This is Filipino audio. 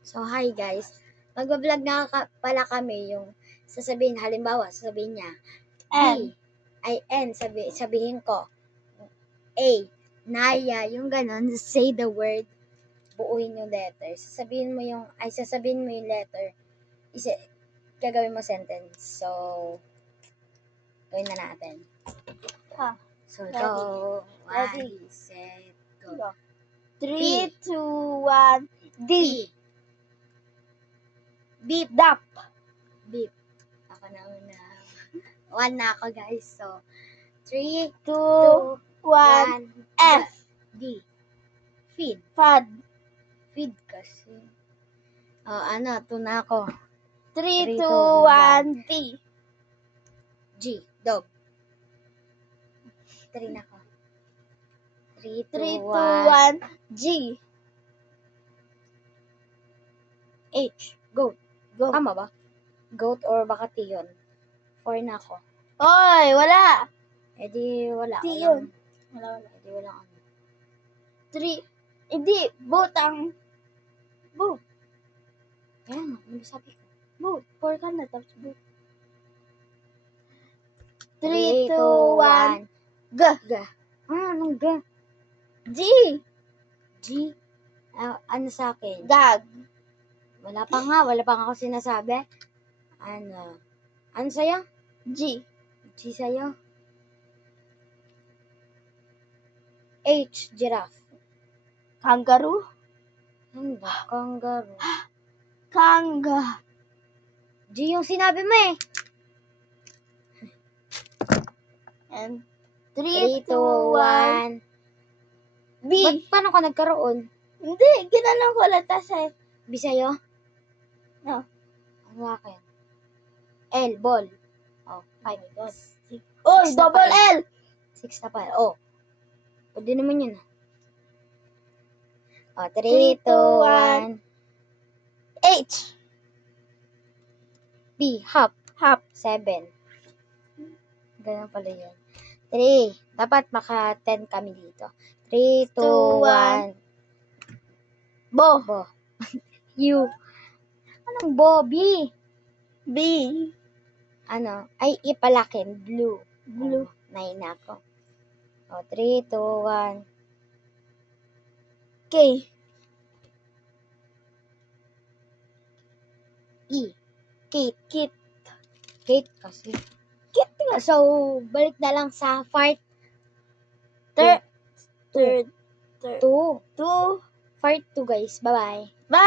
So, hi guys. Magbablog nga pala kami yung sasabihin, halimbawa, sasabihin niya, N. N, sabihin ko, A, Naya, yung ganon, say the word, buuin yung letter. Sasabihin mo yung letter, gagawin mo sentence. So, gawin na natin. So, Ready. go. Ready. 1, set, go. 3, 2, 1, D. Beep. Dap. Beep. Ako na una. 1 na ako, guys. So, 3, 2, 1, F. D. Feed. Fad. Feed kasi. Oh, 2 na ako. 3, 2, 1, D. G. Dog. 3 na ako. 3, 3, 2, 2, 1, G. H. Goat. Go. Tama ba? Goat or baka T yun? 4 na ako. Oy, wala. Eh di wala. T yun. Wala. Eh di wala ako. 3. Hindi. Boat ang. Boat. Ayan, ano sabi ko? Boat. 4 ka na. Tapos boat. 3, 2, 1. G. G. Anong G? G. G? Ano sa akin? Gag. Wala pa nga ako sinasabi. Ano sa'yo? G. G sa'yo. H. Giraffe. Kangaroo. Hindi, kangaroo. Kanga. G yung sinabi mo eh. And 3, 3, 2, 2, 1. 1. B. Ba't paano ka nagkaroon? Hindi. Ginanong ko lang tasay. B sa'yo? No. Ang akin. L. Ball. Oh, 5. Oh, Six na double pala. L. 6 na pala. Oh. Pwede naman yun. Oh, 3, 3, 2, 1. 2, H. B. Hop. Hop. 7. Ganun pala yun. 3. Dapat maka 10 kami dito. 3, 2, 1. Bo. Bo. U. Anong bo? B. B. Ay, ipalakin. Blue. Blue. 9 na ako. O, 3, 2, 1. K. E. Kate. Kit. Kate kasi. Kit nga. So, balik na lang sa part Third. 2. 2. Part 2, guys. Bye-bye. Bye.